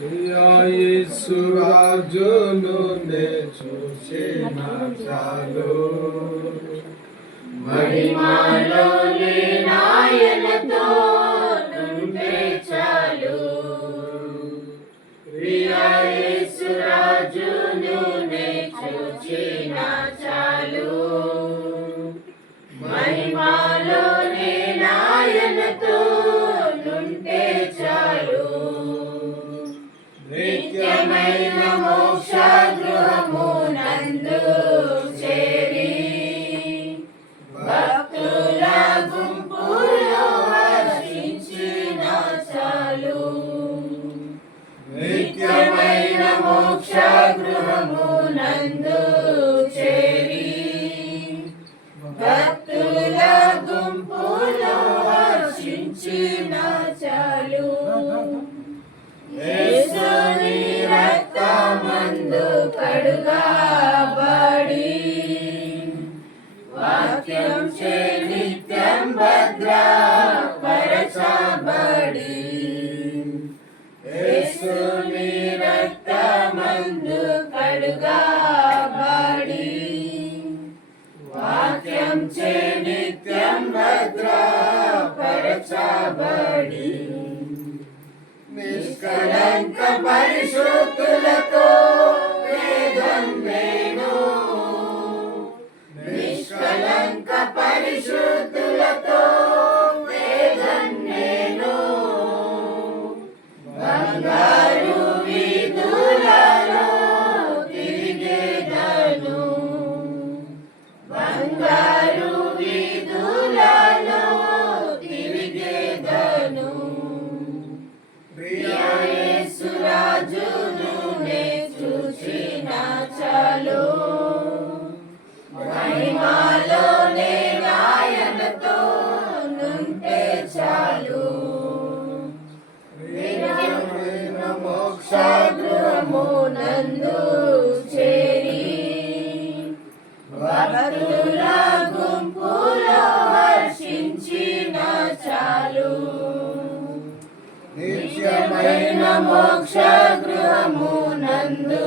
యేసు రాజును నే చూసిన చాలు మహిమలో నాయనతో నుంటే చాలు ప్రియా యేసు రాజును నే చూచిన చాలు మహిమలో నాయనతో నుంటే చాలు నిత్యమైన మోక్ష గృహము నందు చేరి భక్తుల గుంపులో హర్షించిన చాలు నిత్యమైన మోక్ష గృహము నందు చేరి భక్తుల గుంపులో హర్షించిన చాలు యేసుని రక్తమందు కడుగబడి వాక్యం చే నిత్యం భద్రపరచబడి యేసుని రక్తమందు కడుగబడి వాక్యం చే నిత్యం భద్రపరచబడి నిష్కలంక పరిశుద్ధులతో వేదం నేను నిష్కలంక పరిశుద్ధులతో వేదం నేను బంగారు వీధులలో తిరిగేదను బంగారు వీధులలో తిరిగేదను ప్రియా యేసు రాజును నే చూసిన చాలు మహిమలో నాయనతో నుంటే చాలు మోక్ష గృహము నందు చేరి భక్తుల గుంపులో హర్షించిన చాలు నిత్యమైన మోక్ష గృహము నందు